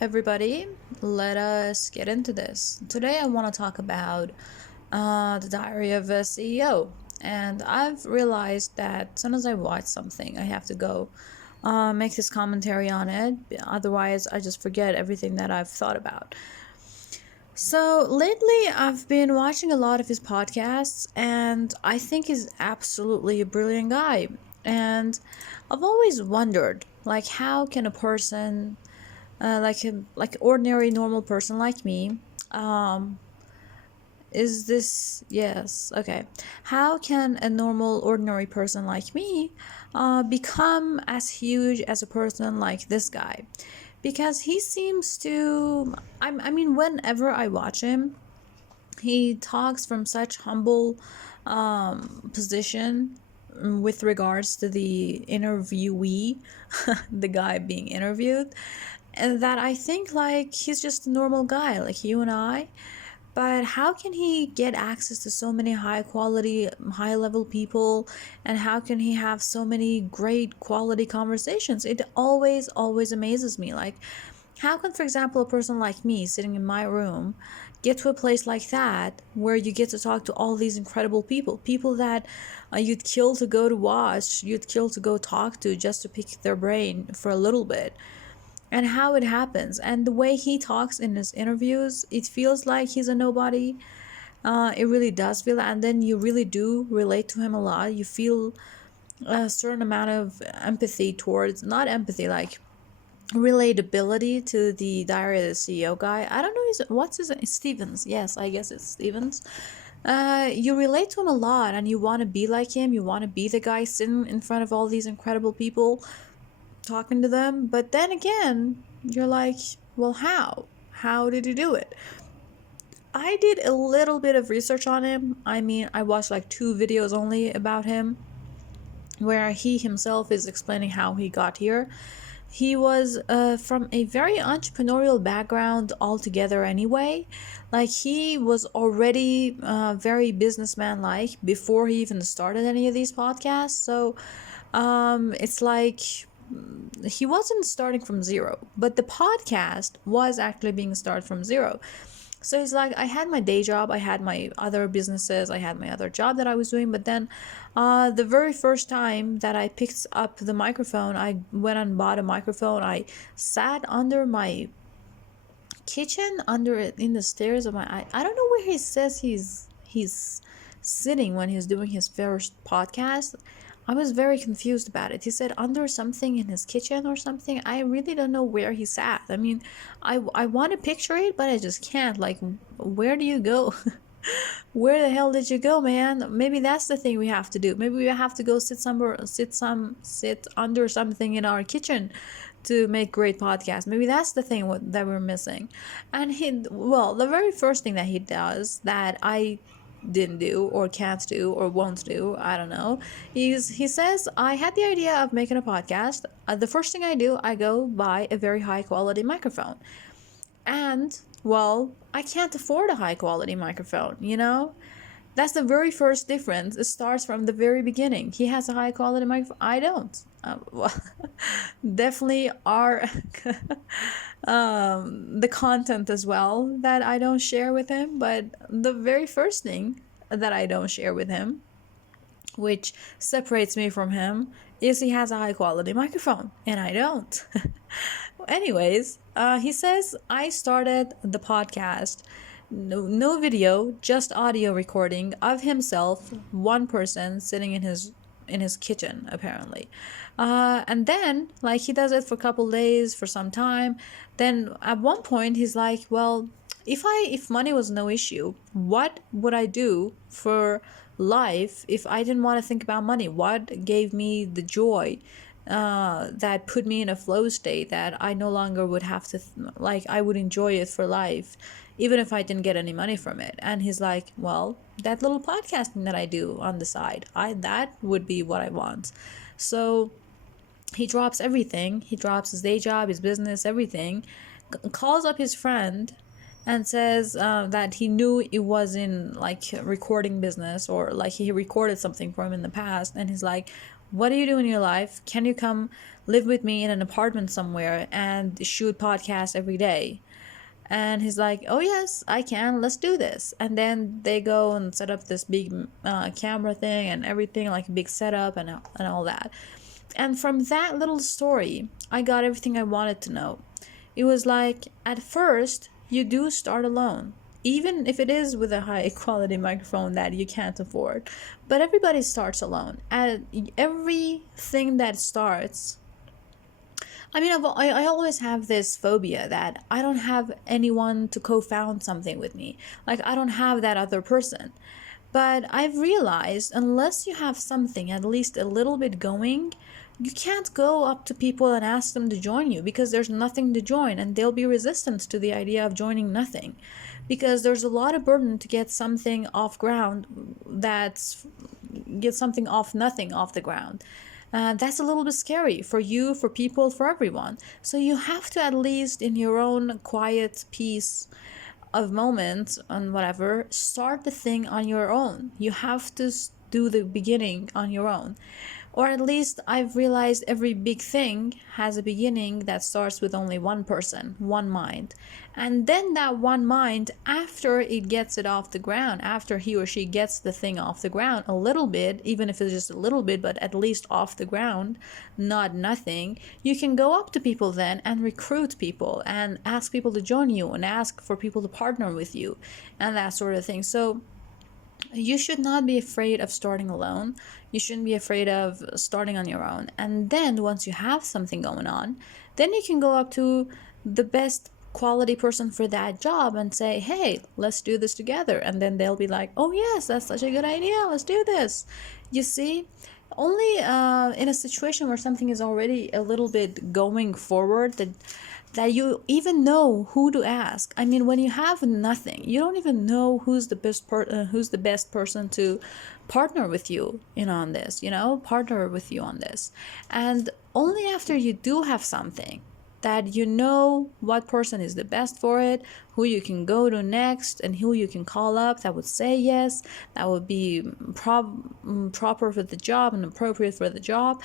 Everybody, let us get into this. Today, I want to talk about the Diary of a CEO. And I've realized that as soon as I watch something, I have to go make this commentary on it. Otherwise, I just forget everything that I've thought about. So, lately, I've been watching a lot of his podcasts, and I think he's absolutely a brilliant guy. And I've always wondered, like, how can a person like ordinary normal person like me um is this yes okay how can a normal ordinary person like me become as huge as a person like this guy? Because he seems to I mean, whenever I watch him, he talks from such humble position with regards to the interviewee, the guy being interviewed, and that I think like he's just a normal guy like you and I. But how can he get access to so many high quality, high level people? And how can he have so many great quality conversations? It always amazes me. Like, how can, for example, a person like me sitting in my room get to a place like that where you get to talk to all these incredible people that you'd kill to go to watch, you'd kill to go talk to just to pick their brain for a little bit? And how it happens, and the way he talks in his interviews, it feels like he's a nobody. It really does feel, and then you really do relate to him a lot. You feel a certain amount of empathy towards, not empathy, like relatability to the Diary of the CEO guy. I don't know what's his name. Stevens. Yes, I guess it's Stevens. You relate to him a lot, and you want to be like him. You want to be the guy sitting in front of all these incredible people talking to them. But then again, you're like, well, how did he do it? I did a little bit of research on him. I mean, I watched like 2 videos only about him where he himself is explaining how he got here. He was from a very entrepreneurial background altogether anyway. Like, he was already very businessman like before he even started any of these podcasts. So it's like he wasn't starting from zero, but the podcast was actually being started from zero. So it's like, I had my day job, I had my other businesses, I had my other job that I was doing, but then the very first time that I picked up the microphone, I went and bought a microphone. I sat under my kitchen, under it, in the stairs of my, I don't know where he says he's sitting when he's doing his first podcast. I was very confused about it. He said under something in his kitchen or something. I really don't know where he sat. I mean, I want to picture it, but I just can't. Like, where do you go? Where the hell did you go, man? Maybe that's the thing we have to do. Maybe we have to go sit somewhere, sit under something in our kitchen to make great podcasts. Maybe that's the thing that we're missing. And the very first thing that he does that I didn't do or can't do or won't do, I don't know, he says, I had the idea of making a podcast. The first thing I do, I go buy a very high quality microphone. And, well, I can't afford a high quality microphone, you know? That's the very first difference. It starts from the very beginning. He has a high quality microphone. I don't. Well, definitely are the content as well that I don't share with him. But the very first thing that I don't share with him, which separates me from him, is he has a high quality microphone and I don't. Anyways, he says, I started the podcast, no video, just audio recording of himself, one person sitting in his kitchen apparently. And then, like, he does it for a couple days, for some time. Then at one point he's like, well, if money was no issue, what would I do for life if I didn't want to think about money? What gave me the joy that put me in a flow state that I no longer would have to like, I would enjoy it for life even if I didn't get any money from it? And he's like, well, that little podcasting that I do on the side, that would be what I want. So he drops everything. He drops his day job, his business, everything, calls up his friend and says that he knew it was in like recording business, or like he recorded something for him in the past, and he's like, what do you do in your life? Can you come live with me in an apartment somewhere and shoot podcasts every day? And he's like, oh yes, I can, let's do this. And then they go and set up this big camera thing and everything, like a big setup and all that. And from that little story, I got everything I wanted to know. It was like, at first, you do start alone, even if it is with a high quality microphone that you can't afford. But everybody starts alone. And everything that starts, I mean, I always have this phobia that I don't have anyone to co-found something with me. Like, I don't have that other person. But I've realized, unless you have something at least a little bit going, you can't go up to people and ask them to join you, because there's nothing to join, and they'll be resistant to the idea of joining nothing, because there's a lot of burden to get something off ground, get something off nothing off the ground. That's a little bit scary for you, for people, for everyone. So you have to, at least in your own quiet peace of moments and whatever, start the thing on your own. You have to do the beginning on your own. Or at least I've realized every big thing has a beginning that starts with only one person, one mind. And then that one mind, after it gets it off the ground, after he or she gets the thing off the ground a little bit, even if it's just a little bit, but at least off the ground, not nothing, you can go up to people then and recruit people and ask people to join you and ask for people to partner with you and that sort of thing. So you should not be afraid of starting alone. You shouldn't be afraid of starting on your own. And then once you have something going on, then you can go up to the best quality person for that job and say, hey, let's do this together. And then they'll be like, oh yes, that's such a good idea, let's do this. You see, only in a situation where something is already a little bit going forward that you even know who to ask. I mean, when you have nothing, you don't even know who's the best person to partner with you on this, partner with you on this. And only after you do have something, that you know what person is the best for it, who you can go to next, and who you can call up that would say yes, that would be proper for the job and appropriate for the job.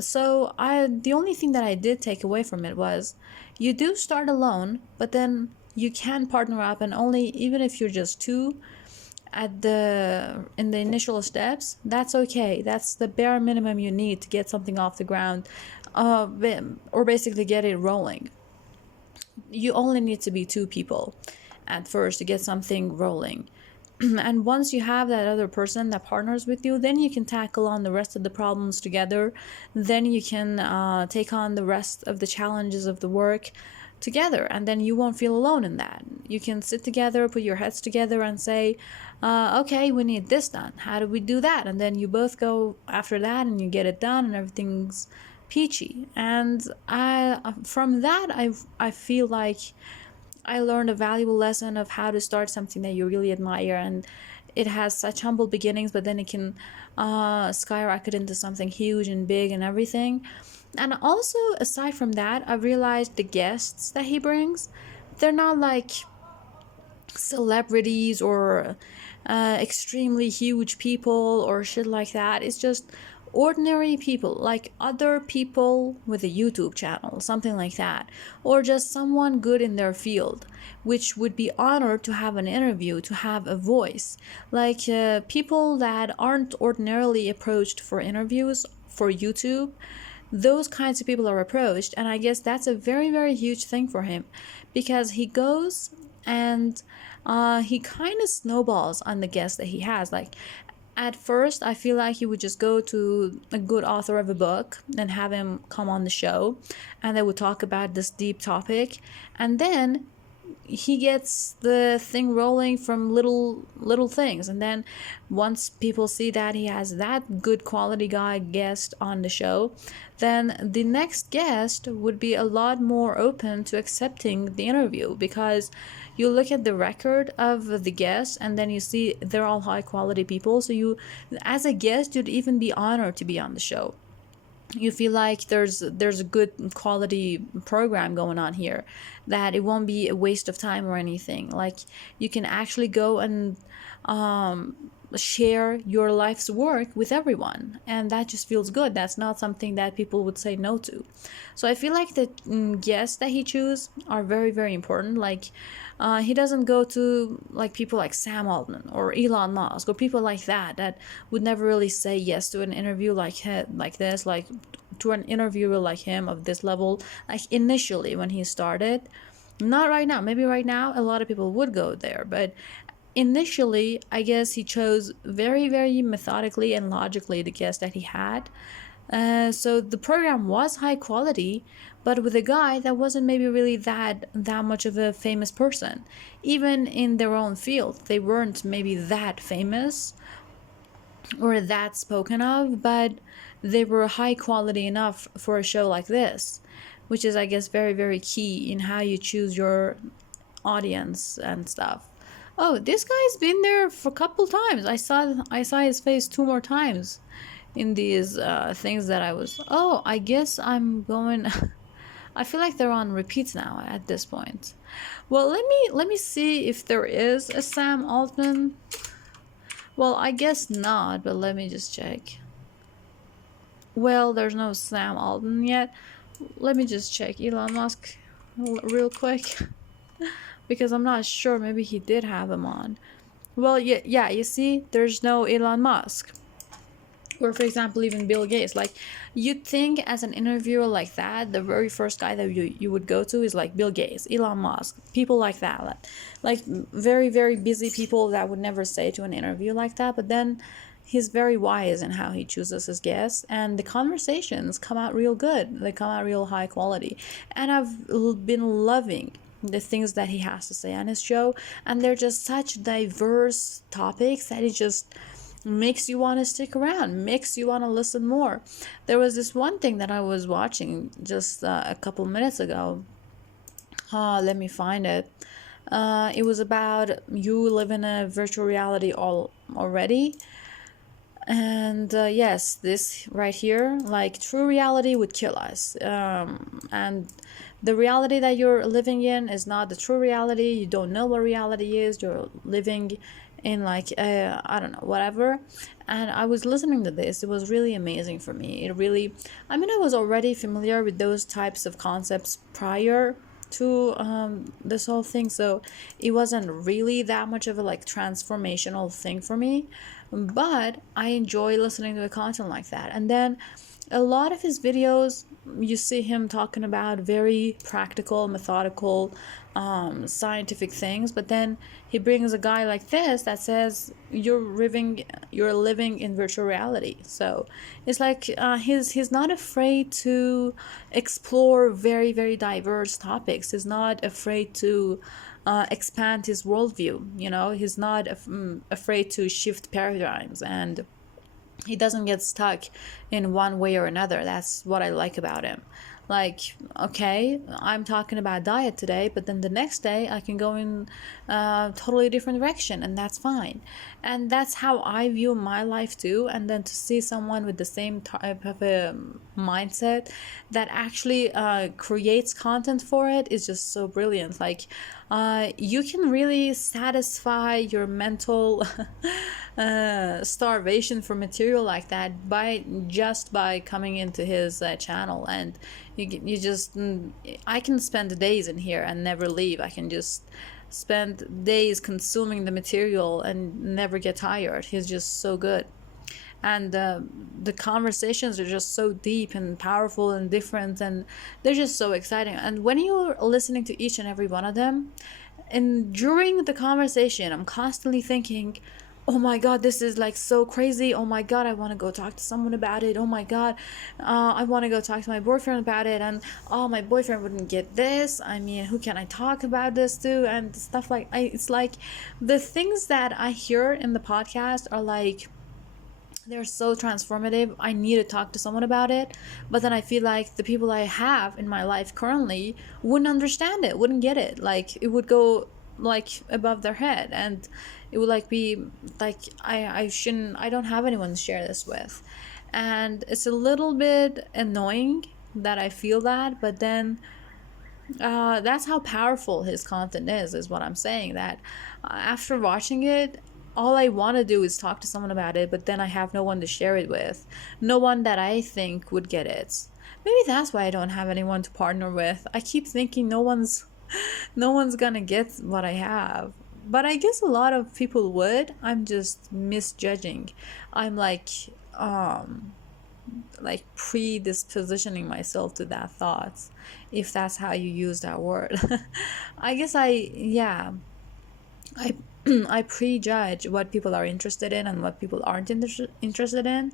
So the only thing that I did take away from it was, you do start alone, but then you can partner up, and only, even if you're just two in the initial steps, that's okay. That's the bare minimum you need to get something off the ground, or basically get it rolling. You only need to be two people at first to get something rolling. And once you have that other person that partners with you, then you can tackle on the rest of the problems together. Then you can take on the rest of the challenges of the work together, and then you won't feel alone in that. You can sit together, put your heads together and say, okay, we need this done, how do we do that? And then you both go after that and you get it done, and everything's peachy. And from that I feel like I learned a valuable lesson of how to start something that you really admire, and it has such humble beginnings, but then it can skyrocket into something huge and big and everything. And also, aside from that, I realized the guests that he brings, they're not like celebrities or extremely huge people or shit like that. It's just ordinary people, like other people with a YouTube channel, something like that, or just someone good in their field, which would be honored to have an interview, to have a voice, like people that aren't ordinarily approached for interviews for YouTube. Those kinds of people are approached, and I guess that's a very, very huge thing for him, because he goes and he kind of snowballs on the guests that he has. Like, at first, I feel like he would just go to a good author of a book and have him come on the show, and they would talk about this deep topic, and then he gets the thing rolling from little things. And then once people see that he has that good quality guy guest on the show, then the next guest would be a lot more open to accepting the interview, because you look at the record of the guests and then you see they're all high quality people. So you, as a guest, you'd even be honored to be on the show. You feel like there's a good quality program going on here, that it won't be a waste of time or anything. Like, you can actually go and share your life's work with everyone, and that just feels good. That's not something that people would say no to. So I feel like the guests that he chooses are very, very important. Like he doesn't go to like people like Sam Altman or Elon Musk or people like that would never really say yes to an interview like this, like to an interviewer like him of this level, like initially when he started. Not right now. Maybe right now a lot of people would go there, but initially, I guess he chose very, very methodically and logically the guests that he had. So the program was high quality, but with a guy that wasn't maybe really that much of a famous person. Even in their own field, they weren't maybe that famous or that spoken of, but they were high quality enough for a show like this, which is, I guess, very, very key in how you choose your audience and stuff. Oh, this guy's been there for a couple times. I saw his face 2 more times in these things that I was. Oh, I guess I'm going. I feel like they're on repeats now at this point. Well, let me see if there is a Sam Altman. Well, I guess not, but let me just check. Well, there's no Sam Altman yet. Let me just check Elon Musk real quick. Because I'm not sure, maybe he did have him on. Well, yeah, you see, there's no Elon Musk. Or, for example, even Bill Gates. Like, you'd think as an interviewer like that, the very first guy that you would go to is like Bill Gates, Elon Musk, people like that. Like very, very busy people that would never say to an interview like that. But then he's very wise in how he chooses his guests, and the conversations come out real good. They come out real high quality. And I've been loving the things that he has to say on his show, and they're just such diverse topics that it just makes you want to stick around, makes you want to listen more. There was this one thing that I was watching just a couple minutes ago. Let me find it. It was about you live in a virtual reality already. And yes, this right here, like true reality would kill us. And the reality that you're living in is not the true reality. You don't know what reality is. You're living in like, I don't know, whatever. And I was listening to this. It was really amazing for me. It really, I mean, I was already familiar with those types of concepts prior to this whole thing, so it wasn't really that much of a like transformational thing for me, but I enjoy listening to a content like that. And then a lot of his videos, you see him talking about very practical, methodical, scientific things, but then he brings a guy like this that says you're living in virtual reality. So it's like he's not afraid to explore very, very diverse topics. He's not afraid to expand his worldview. He's not afraid to shift paradigms, and he doesn't get stuck in one way or another. That's what I like about him. Like, okay, I'm talking about diet today, but then the next day I can go in a totally different direction, and that's fine. And that's how I view my life too. And then to see someone with the same type of a mindset that actually creates content for it is just so brilliant. Like, you can really satisfy your mental starvation for material like that by coming into his channel. And you just I can spend days in here and never leave. I can just spend days consuming the material and never get tired. He's just so good. And the conversations are just so deep and powerful and different, and they're just so exciting. And when you're listening to each and every one of them, and during the conversation, I'm constantly thinking, oh my god, this is like so crazy. Oh my god, I want to go talk to someone about it. Oh my god, I want to go talk to my boyfriend about it. And oh, my boyfriend wouldn't get this. I mean, who can I talk about this to? And stuff like it's like the things that I hear in the podcast are like, they're so transformative. I need to talk to someone about it, but then I feel like the people I have in my life currently wouldn't understand it, wouldn't get it. Like, it would go like above their head, and it would like be like I don't have anyone to share this with. And it's a little bit annoying that I feel that, but then that's how powerful his content is what I'm saying. That after watching it, all I want to do is talk to someone about it, but then I have no one to share it with, no one that I think would get it. Maybe that's why I don't have anyone to partner with. I keep thinking no one's gonna get what I have. But I guess a lot of people would. I'm just misjudging. I'm like predispositioning myself to that thought, if that's how you use that word. I guess I I prejudge what people are interested in and what people aren't interested in.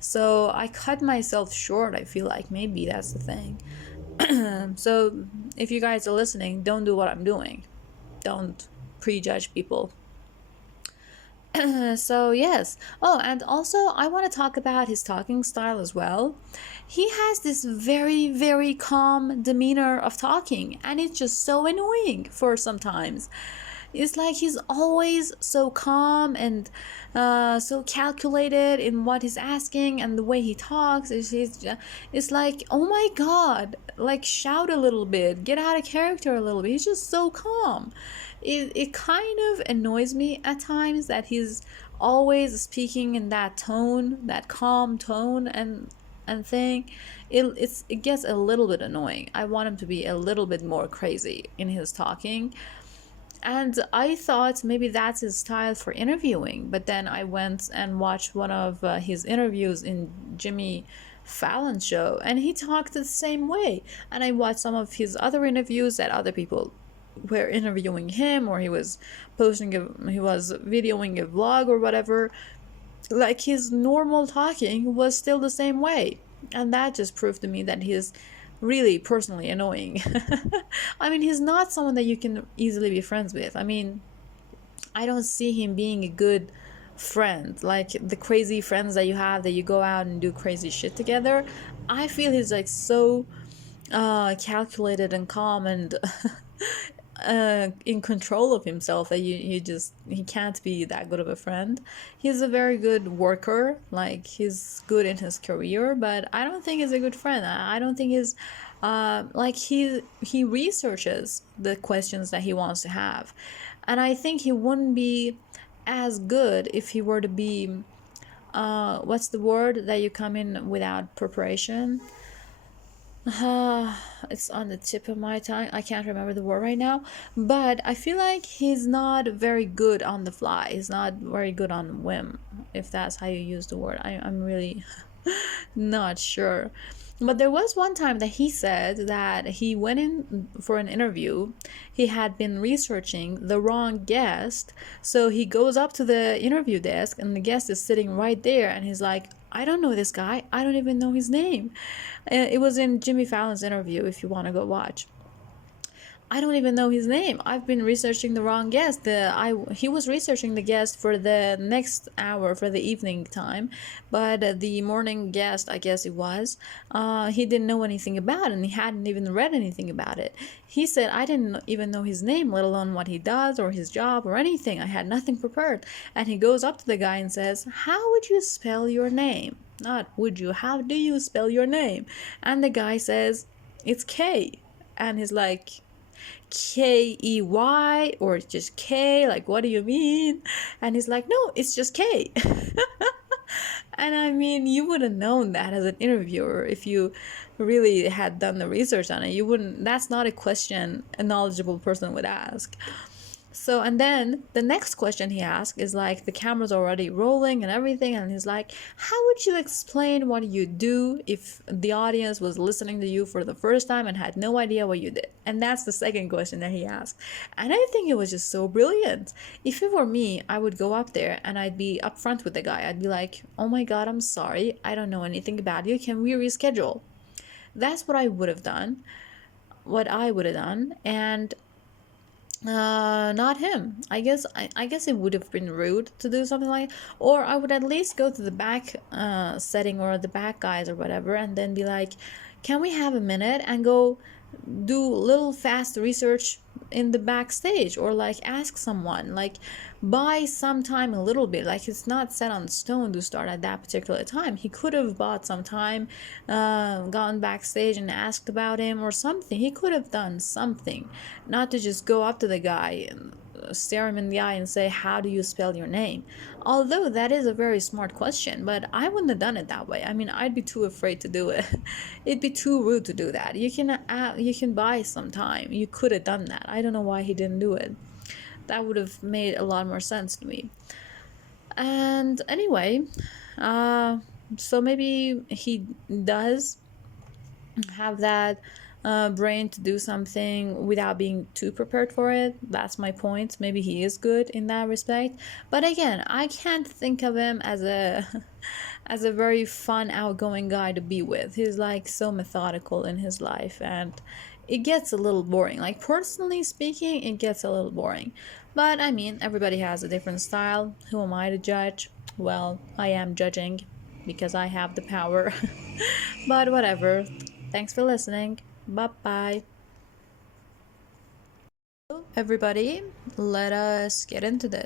So I cut myself short. I feel like maybe that's the thing. So if you guys are listening, don't do what I'm doing. Don't prejudge people. So yes. Oh, and also I want to talk about his talking style as well. He has this very, very calm demeanor of talking, and it's just so annoying for sometimes. It's like he's always so calm and so calculated in what he's asking, and the way he talks it's like, oh my god, like shout a little bit, get out of character a little bit. He's just so calm. It kind of annoys me at times that he's always speaking in that tone, that calm tone and thing. It gets a little bit annoying. I want him to be a little bit more crazy in his talking. And I thought maybe that's his style for interviewing, but then I went and watched one of his interviews in Jimmy Fallon's show, and he talked the same way. And I watched some of his other interviews that other people were interviewing him, or he was videoing a vlog or whatever. Like, his normal talking was still the same way, and that just proved to me that he's really personally annoying. I mean, he's not someone that you can easily be friends with. I mean, I don't see him being a good friend, like the crazy friends that you have that you go out and do crazy shit together. I feel he's like so calculated and calm and in control of himself that he can't be that good of a friend. He's a very good worker, like he's good in his career, but I don't think he's a good friend. I don't think he's like he researches the questions that he wants to have, and I think he wouldn't be as good if he were to be what's the word that you come in without preparation? It's on the tip of my tongue. I can't remember the word right now. But I feel like he's not very good on the fly. He's not very good on whim, if that's how you use the word. I'm really not sure. But there was one time that he said that he went in for an interview. He had been researching the wrong guest. So he goes up to the interview desk, and the guest is sitting right there. And he's like, I don't know this guy. I don't even know his name. It was in Jimmy Fallon's interview, if you want to go watch. I don't even know his name. I've been researching the wrong guest. He was researching the guest for the next hour, for the evening time, but the morning guest, I guess it was, he didn't know anything about it, and he hadn't even read anything about it. He said, I didn't even know his name, let alone what he does or his job or anything. I had nothing prepared. And he goes up to the guy and says, how would you spell your name? Not would you, how do you spell your name? And the guy says, it's K. And he's like, Key, or just K, like what do you mean? And he's like, no, it's just K. And I mean, you would have known that as an interviewer if you really had done the research on it. You wouldn't, that's not a question a knowledgeable person would ask. So, and then the next question he asked is like, the camera's already rolling and everything, and he's like, how would you explain what you do if the audience was listening to you for the first time and had no idea what you did? And that's the second question that he asked. And I think it was just so brilliant. If it were me, I would go up there and I'd be upfront with the guy. I'd be like, oh my god, I'm sorry, I don't know anything about you, can we reschedule? That's what I would have done. And not him. I guess it would have been rude to do something like, or I would at least go to the back setting or the back guys or whatever, and then be like, can we have a minute and go do little fast research in the backstage, or like ask someone, like buy some time a little bit. Like, it's not set on stone to start at that particular time. He could have bought some time, gone backstage and asked about him or something. He could have done something, not to just go up to the guy stare him in the eye and say, how do you spell your name? Although that is a very smart question, but I wouldn't have done it that way. I mean, I'd be too afraid to do it. It'd be too rude to do that. You can buy some time. You could have done that. I don't know why he didn't do it. That would have made a lot more sense to me. And anyway, so maybe he does have that brain to do something without being too prepared for it. That's my point. Maybe he is good in that respect. But again, I can't think of him as a as a very fun, outgoing guy to be with. He's like so methodical in his life, and it gets a little boring. Like, personally speaking, it gets a little boring. But I mean, everybody has a different style. Who am I to judge? Well, I am judging because I have the power. But whatever. Thanks for listening. Bye bye. Everybody, let us get into this.